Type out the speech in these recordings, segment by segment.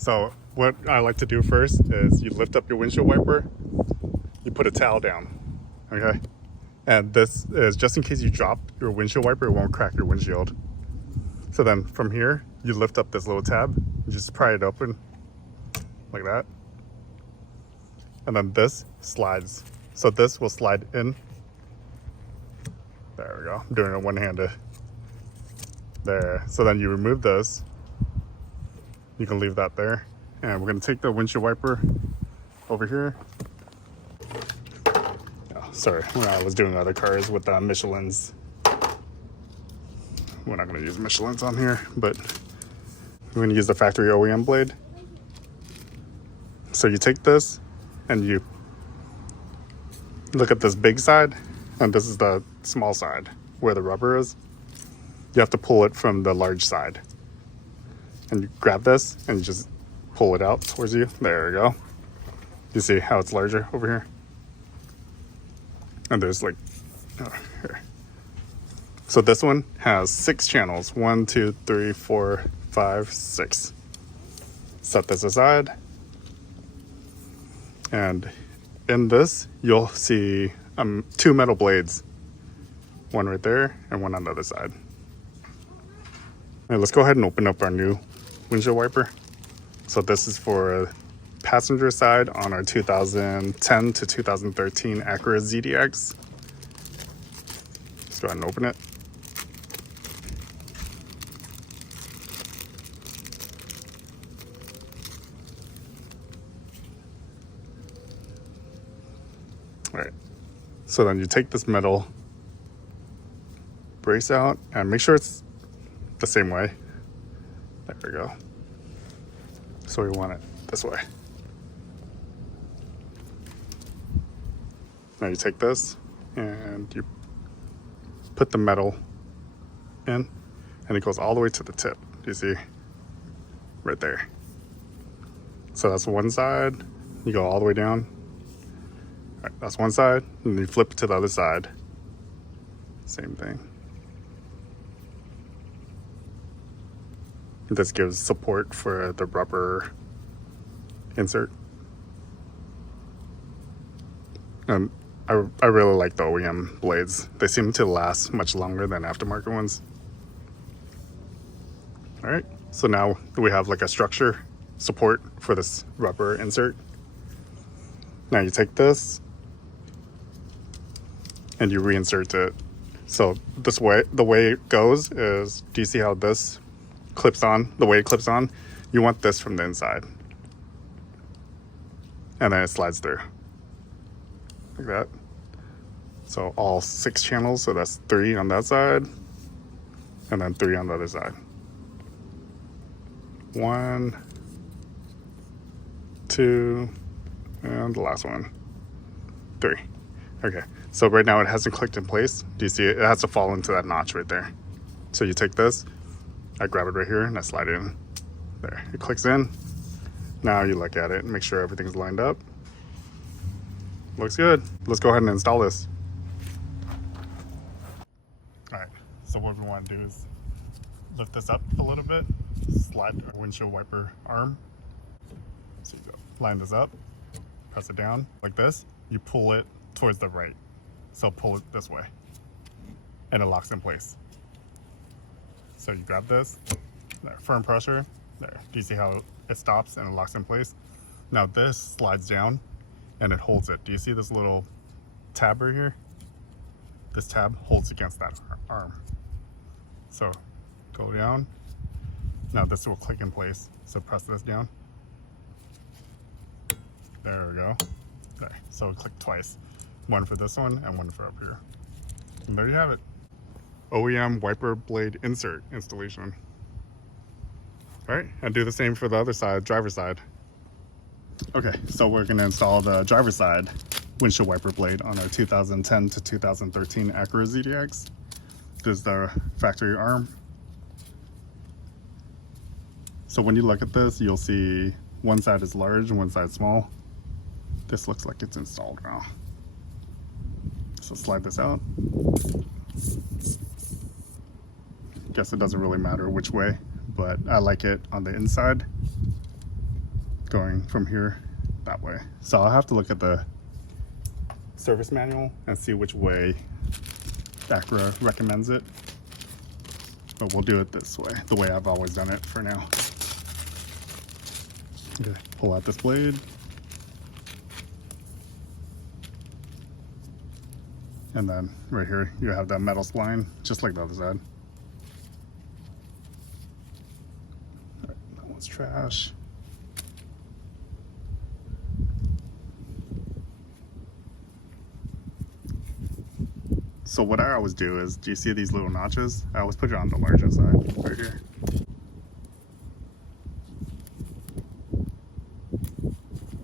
So what I like to do first is you lift up your windshield wiper, you put a towel down, okay? And this is just in case you drop your windshield wiper, it won't crack your windshield. So then from here, you lift up this little tab, you just pry it open like that. And then this slides. So this will slide in. There we go, I'm doing it one-handed. There, so then you remove this. You can leave that there. And we're gonna take the windshield wiper over here. Oh, sorry, when I was doing other cars with Michelin's. We're not gonna use Michelin's on here, but we're gonna use the factory OEM blade. So you take this and you look at this big side, and this is the small side where the rubber is. You have to pull it from the large side. And you grab this and you just pull it out towards you. There we go. You see how it's larger over here? And there's like, here. So this one has 6 channels. 1, 2, 3, 4, 5, 6. Set this aside. And in this, you'll see 2 metal blades. One right there and one on the other side. All right, let's go ahead and open up our new windshield wiper. So this is for passenger side on our 2010 to 2013 Acura ZDX. Let's go ahead and open it. All right, so then you take this metal brace out and make sure it's the same way. There we go. So we want it this way. Now you take this and you put the metal in, and it goes all the way to the tip. You see? Right there. So that's one side. You go all the way down. All right, that's one side, and you flip it to the other side. Same thing. This gives support for the rubber insert. And I really like the OEM blades. They seem to last much longer than aftermarket ones. All right, so now we have like a structure support for this rubber insert. Now you take this and you reinsert it. So this way, the way it goes is, do you see how this clips on? The way it clips on, you want this from the inside. And then it slides through. Like that. So all 6 channels, so that's 3 on that side. And then 3 on the other side. 1, 2, and the last one. 3. Okay, so right now it hasn't clicked in place. Do you see it? It has to fall into that notch right there. So you take this, I grab it right here and I slide it in. There, it clicks in. Now you look at it and make sure everything's lined up. Looks good. Let's go ahead and install this. All right, so what we want to do is lift this up a little bit, slide the windshield wiper arm. So you go, line this up, press it down like this. You pull it towards the right. So pull it this way and it locks in place. So you grab this, there, firm pressure, there. Do you see how it stops and it locks in place? Now this slides down and it holds it. Do you see this little tab right here? This tab holds against that arm. So go down. Now this will click in place. So press this down. There we go. There, so click twice. One for this one and one for up here. And there you have it. OEM wiper blade insert installation. All right, and do the same for the other side, driver's side. Okay, so we're gonna install the driver's side windshield wiper blade on our 2010 to 2013 Acura ZDX. This is the factory arm. So when you look at this, you'll see one side is large and one side small. This looks like it's installed now. So slide this out. Guess it doesn't really matter which way, but I like it on the inside. going from here that way. So I'll have to look at the service manual and see which way Acura recommends it. But we'll do it this way, the way I've always done it for now. Okay, pull out this blade. And then right here, you have that metal spline, just like the other side. All right, that one's trash. So what I always do is, do you see these little notches? I always put it on the larger side, right here.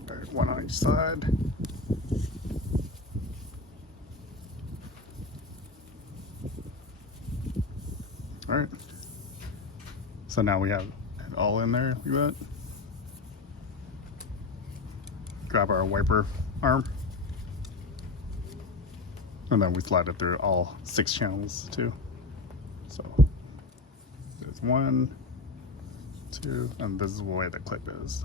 All right, one on each side. All right. So now we have it all in there, like that. Grab our wiper arm. And then we slide it through all 6 channels too. So there's 1, 2, and this is the way the clip is.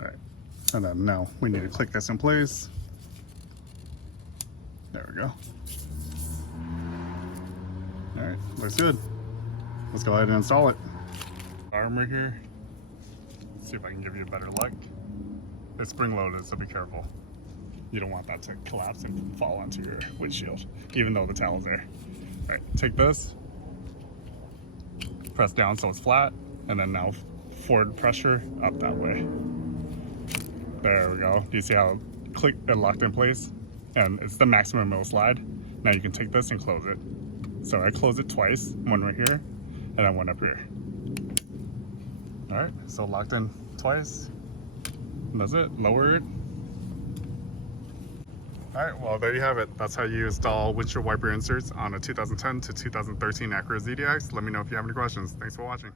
All right, and then now we need to click this in place. There we go. All right, looks good. Let's go ahead and install it. Arm right here. Let's see if I can give you a better look. It's spring loaded, so be careful. You don't want that to collapse and fall onto your windshield, even though the towel's there. All right, take this, press down so it's flat, and then now forward pressure up that way. There we go. Do you see how it locked in place? And it's the maximum it'll slide. Now you can take this and close it. So I close it twice, one right here, and then one up here. All right, so locked in twice. And that's it, lower it. All right, well, there you have it. That's how you install windshield wiper inserts on a 2010 to 2013 Acura ZDX. Let me know if you have any questions. Thanks for watching.